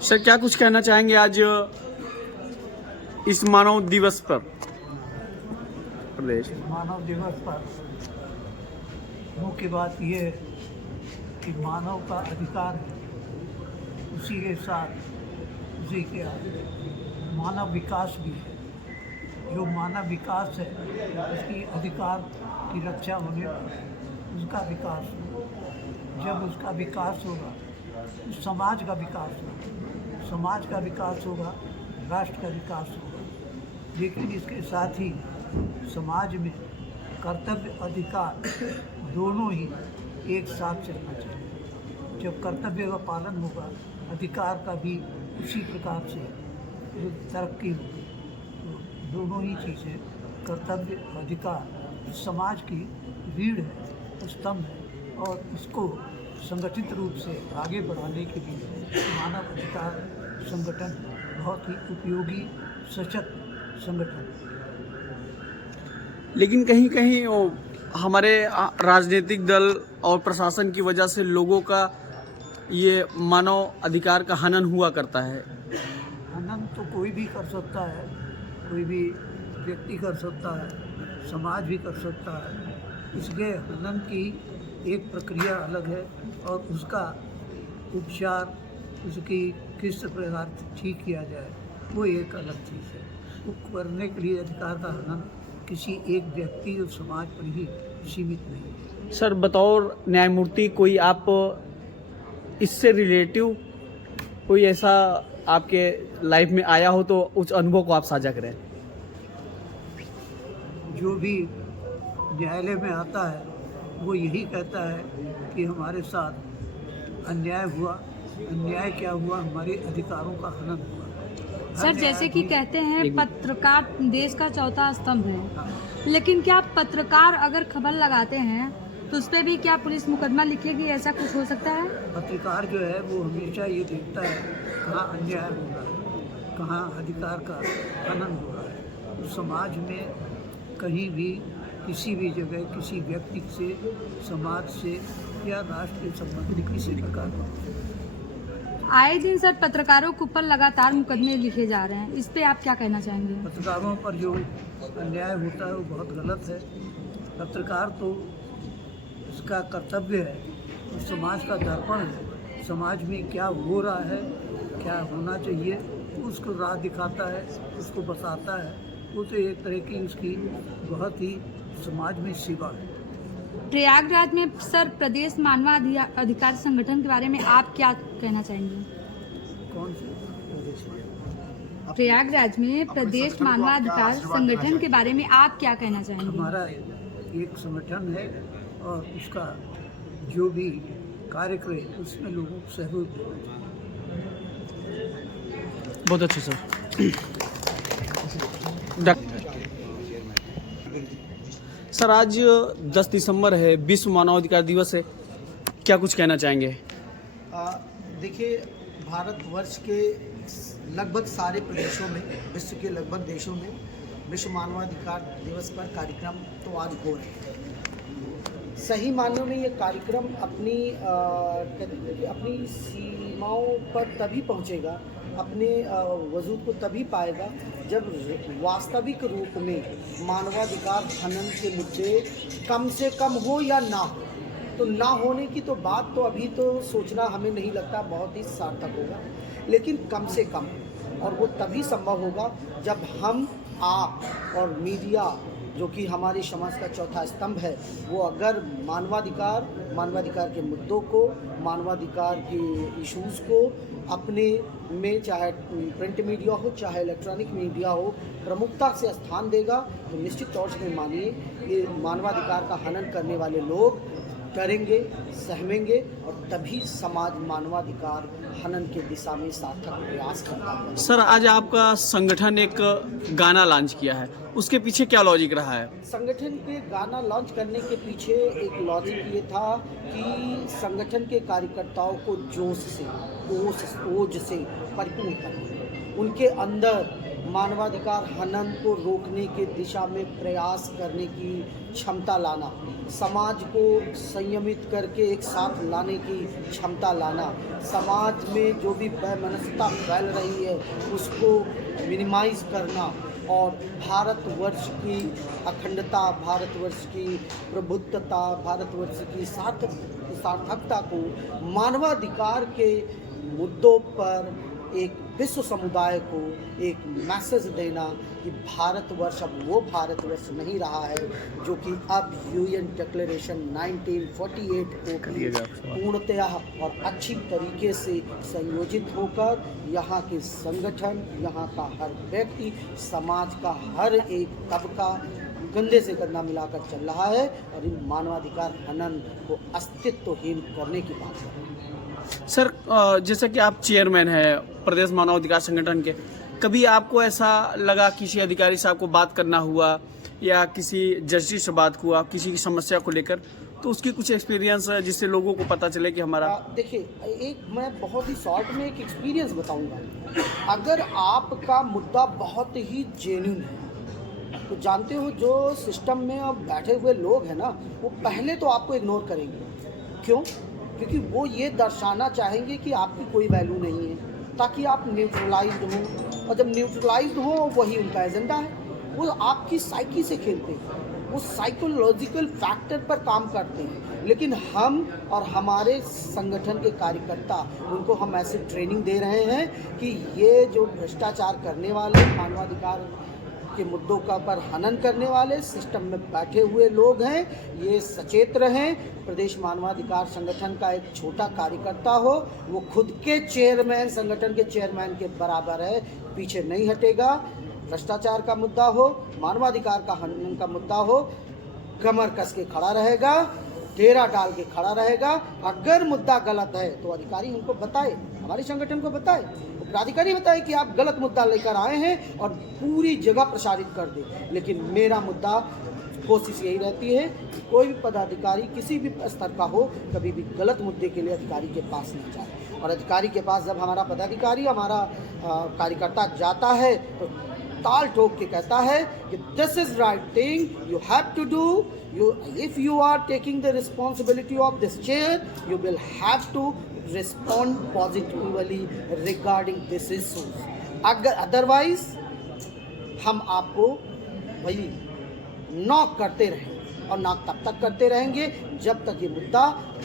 Sir क्या कुछ कहना चाहेंगे आज इस मानव दिवस पर? प्रदेश मानव दिवस पर मुख्य बात ये है कि मानव का अधिकार है, उसी के साथ उसी के मानव विकास भी है। जो मानव विकास है उसकी अधिकार की रक्षा होने पर उसका विकास होगा। जब उसका विकास होगा तो समाज का विकास होगा, समाज का विकास होगा, राष्ट्र का विकास होगा। लेकिन इसके साथ ही समाज में कर्तव्य अधिकार दोनों ही एक साथ चलना चाहिए। जब कर्तव्य का पालन होगा, अधिकार का भी उसी प्रकार से तरक्की होगी। तो दोनों ही चीज़ें, कर्तव्य अधिकार समाज की रीढ़ है, स्तंभ है, और इसको संगठित रूप से आगे बढ़ाने के लिए मानव अधिकार संगठन बहुत ही उपयोगी सशक्त संगठन। लेकिन कहीं कहीं हमारे राजनीतिक दल और प्रशासन की वजह से लोगों का ये मानव अधिकार का हनन हुआ करता है। हनन तो कोई भी कर सकता है, कोई भी व्यक्ति कर सकता है, समाज भी कर सकता है। इसलिए हनन की एक प्रक्रिया अलग है और उसका उपचार, उसकी किस प्रकार ठीक किया जाए, वो एक अलग चीज़ है। वो करने के लिए अधिकार का हनन किसी एक व्यक्ति और समाज पर ही सीमित नहीं है। सर बतौर न्यायमूर्ति कोई आप इससे रिलेटिव कोई ऐसा आपके लाइफ में आया हो तो उस अनुभव को आप साझा करें। जो भी न्यायालय में आता है वो यही कहता है कि हमारे साथ अन्याय हुआ। अन्याय क्या हुआ? हमारे अधिकारों का हनन हुआ। सर जैसे कि कहते हैं पत्रकार देश का चौथा स्तंभ है, लेकिन क्या पत्रकार अगर खबर लगाते हैं तो उस पर भी क्या पुलिस मुकदमा लिखेगी? ऐसा कुछ हो सकता है? पत्रकार जो है वो हमेशा ये देखता है कहाँ अन्याय हो रहा है, कहाँ अधिकार का हनन हो रहा है। तो समाज में कहीं भी किसी भी जगह किसी व्यक्ति से, समाज से या राष्ट्र के संबंधित किसी प्रकार का आए दिन सर पत्रकारों के ऊपर लगातार मुकदमे लिखे जा रहे हैं, इस पे आप क्या कहना चाहेंगे? पत्रकारों पर जो अन्याय होता है वो बहुत गलत है। पत्रकार तो उसका कर्तव्य है, तो समाज का दर्पण है। समाज में क्या हो रहा है, क्या होना चाहिए, उसको राह दिखाता है, उसको बताता है। वो तो एक तरह की उसकी बहुत ही समाज में सेवा है। प्रयागराज में सर प्रदेश मानवाधिकार संगठन के बारे में आप क्या कहना चाहेंगे? कौन से प्रयागराज में प्रदेश मानवाधिकार संगठन के बारे में आप क्या कहना चाहेंगे? हमारा एक संगठन है और उसका जो भी कार्य करे उसमें लोगों को सहयोग देना चाहिए। बहुत अच्छा सर। सर आज 10 दिसंबर है, विश्व मानवाधिकार दिवस है, क्या कुछ कहना चाहेंगे? देखिए, भारतवर्ष के लगभग सारे प्रदेशों में, विश्व के लगभग देशों में विश्व मानवाधिकार दिवस पर कार्यक्रम तो आज हो रहे हैं। सही मानों में ये कार्यक्रम अपनी सीमाओं पर तभी पहुंचेगा, अपने वजूद को तभी पाएगा जब वास्तविक रूप में मानवाधिकार हनन के मुद्दे कम से कम हो या ना हो। तो ना होने की तो बात तो अभी तो सोचना हमें नहीं लगता बहुत ही सार्थक होगा, लेकिन कम से कम, और वो तभी संभव होगा जब हम, आप और मीडिया, जो कि हमारे समाज का चौथा स्तंभ है, वो अगर मानवाधिकार के मुद्दों को, मानवाधिकार के इश्यूज़ को अपने में, चाहे प्रिंट मीडिया हो चाहे इलेक्ट्रॉनिक मीडिया हो, प्रमुखता से स्थान देगा, तो निश्चित तौर से मानिए ये मानवाधिकार का हनन करने वाले लोग डरेंगे, सहमेंगे, और तभी समाज मानवाधिकार हनन के दिशा में सार्थक प्रयास करता है। सर आज आपका संगठन एक गाना लॉन्च किया है, उसके पीछे क्या लॉजिक रहा है? संगठन के गाना लॉन्च करने के पीछे एक लॉजिक ये था कि संगठन के कार्यकर्ताओं को जोश से, ओज से परिपूर्ण करना, उनके अंदर मानवाधिकार हनन को रोकने की दिशा में प्रयास करने की क्षमता लाना, समाज को संयमित करके एक साथ लाने की क्षमता लाना, समाज में जो भी वैमनस्यता फैल रही है उसको मिनिमाइज करना और भारतवर्ष की अखंडता, भारतवर्ष की प्रभुत्वता, भारतवर्ष की सार्थकता को मानवाधिकार के मुद्दों पर एक विश्व समुदाय को एक मैसेज देना कि भारतवर्ष अब वो भारतवर्ष नहीं रहा है जो कि अब यूएन डिक्लेरेशन 1948 को पूर्णतया और अच्छी तरीके से संयोजित होकर यहाँ के संगठन, यहाँ का हर व्यक्ति, समाज का हर एक तबका कंधे से कंधा मिलाकर चल रहा है और इन मानवाधिकार हनन को अस्तित्वहीन करने की बात कर रहे हैं। सर, जैसा कि आप चेयरमैन हैं प्रदेश मानवाधिकार संगठन के, कभी आपको ऐसा लगा किसी अधिकारी से आपको बात करना हुआ या किसी जस्टिस से बात हुआ किसी की समस्या को लेकर, तो उसकी कुछ एक्सपीरियंस जिससे लोगों को पता चले कि हमारा देखिए, एक मैं बहुत ही शॉर्ट में एक एक्सपीरियंस बताऊंगा। अगर आपका मुद्दा बहुत ही जेन्युइन है तो जानते हो जो सिस्टम में अब बैठे हुए लोग हैं ना, वो पहले तो आपको इग्नोर करेंगे। क्यों? क्योंकि वो ये दर्शाना चाहेंगे कि आपकी कोई वैल्यू नहीं है, ताकि आप न्यूट्रलाइज्ड हो, और जब न्यूट्रलाइज्ड हो वही उनका एजेंडा है। वो आपकी साइकी से खेलते हैं, वो साइकोलॉजिकल फैक्टर पर काम करते हैं। लेकिन हम और हमारे संगठन के कार्यकर्ता, उनको हम ऐसे ट्रेनिंग दे रहे हैं कि ये जो भ्रष्टाचार करने वाले, मानवाधिकार के मुद्दों का पर हनन करने वाले सिस्टम में बैठे हुए लोग हैं, ये सचेत रहें। प्रदेश मानवाधिकार संगठन का एक छोटा कार्यकर्ता हो, वो खुद के चेयरमैन, संगठन के चेयरमैन के बराबर है, पीछे नहीं हटेगा। भ्रष्टाचार का मुद्दा हो, मानवाधिकार का हनन का मुद्दा हो, कमर कस के खड़ा रहेगा, डेरा डाल के खड़ा रहेगा। अगर मुद्दा गलत है तो अधिकारी हमको बताए, हमारे संगठन को बताए, प्राधिकारी बताए कि आप गलत मुद्दा लेकर आए हैं और पूरी जगह प्रसारित कर दे। लेकिन मेरा मुद्दा, कोशिश यही रहती है कि कोई भी पदाधिकारी किसी भी स्तर का हो, कभी भी गलत मुद्दे के लिए अधिकारी के पास नहीं जाए। और अधिकारी के पास जब हमारा पदाधिकारी, हमारा कार्यकर्ता जाता है तो ताल ठोक के कहता है कि this is right thing, you have to do, if you are taking the responsibility of this chair, you will have to respond positively regarding this issue। अगर अदरवाइज हम आपको वही नॉक करते रहेंगे और नॉक तब तक करते रहेंगे जब तक ये मुद्दा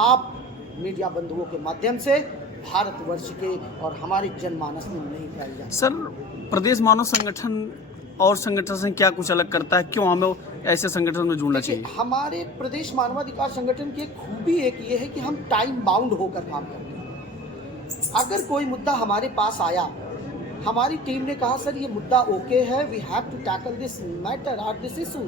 आप मीडिया बंधुओं के माध्यम से भारतवर्ष के और हमारे जनमानस में नहीं फैल जाए। सर, प्रदेश मानव संगठन और संगठन से क्या कुछ अलग करता है? क्यों हमें ऐसे संगठन में जुड़ना चाहिए? हमारे प्रदेश मानवाधिकार संगठन की एक खूबी एक ये है कि हम टाइम बाउंड होकर काम करते हैं। अगर कोई मुद्दा हमारे पास आया, हमारी टीम ने कहा सर ये मुद्दा ओके है, we have to tackle this matter और दिस इशू,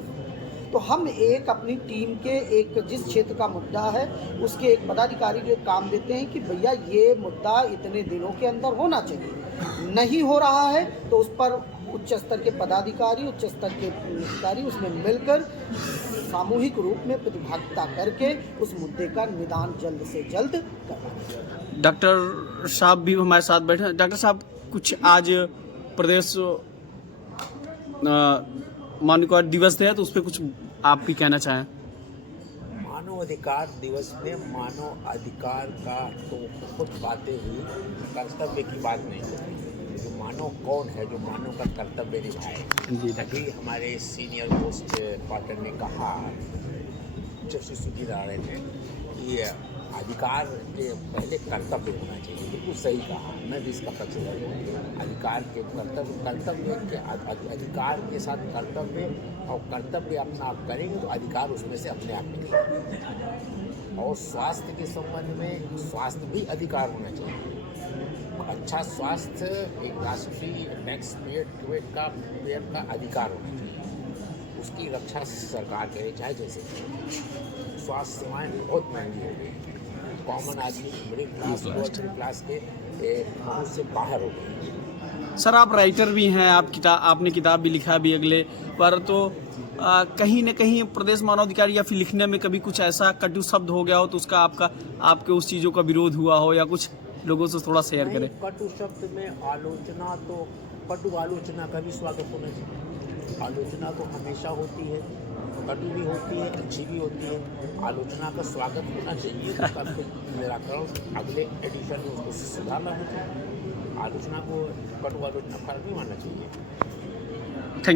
तो हम एक अपनी टीम के एक जिस क्षेत्र का मुद्दा है उसके एक पदाधिकारी को काम देते हैं कि भैया ये मुद्दा इतने दिनों के अंदर होना चाहिए। नहीं हो रहा है तो उस पर उच्च स्तर के पदाधिकारी, उच्च स्तर के अधिकारी उसमें मिलकर सामूहिक रूप में प्रतिभागिता करके उस मुद्दे का निदान जल्द से जल्द करवाएं। डॉक्टर साहब भी हमारे साथ बैठे हैं। डॉक्टर साहब, कुछ आज प्रदेश मानवाधिकार दिवस है तो उस पर कुछ आप भी कहना चाहें? मानव अधिकार दिवस में मानव अधिकार का तो बहुत बातें हुई, कर्तव्य की बात नहीं होती। जो मानव कौन है, जो मानव का कर्तव्य निभाए। अभी हमारे सीनियर पोस्ट क्वार्टर ने कहा, जस्टिस सुधीर आ रहे थे, कि अधिकार के पहले कर्तव्य होना चाहिए। बिल्कुल सही कहा, मैं भी इसका पक्षधर हूँ। अधिकार के कर्तव्य के अधिकार के साथ कर्तव्य, और कर्तव्य अपना आप करेंगे तो अधिकार उसमें से अपने आप मिलेगा। और स्वास्थ्य के संबंध में स्वास्थ्य भी अधिकार होना चाहिए। अच्छा स्वास्थ्य एक राष्ट्रीय टैक्स पेड का अधिकार होना चाहिए। उसकी रक्षा सरकार करे, चाहे जैसे। स्वास्थ्य सेवाएं बहुत महंगी हो गई, कॉमन आदमी, middle class, lower middle class के पहुंच से बाहर हो गई। सर, आप राइटर भी हैं, आपने किताब भी लिखा भी अगले बार, तो कहीं न कहीं प्रदेश मानवाधिकार या फिर लिखने में कभी कुछ ऐसा कटु शब्द हो गया हो तो उसका आपके उस चीज़ों का विरोध हुआ हो, या कुछ लोगों से थोड़ा शेयर करें? कटु शब्द में आलोचना तो कटु आलोचना का भी स्वागत होना चाहिए। आलोचना तो हमेशा होती है, कटु भी होती है, अच्छी भी होती है। आलोचना का स्वागत होना चाहिए, उसका निराकरण अगले एडिशन में उसको सुधार लाना चाहिए। आलोचना को कटु आलोचना फर्क नहीं मानना चाहिए। Thank you.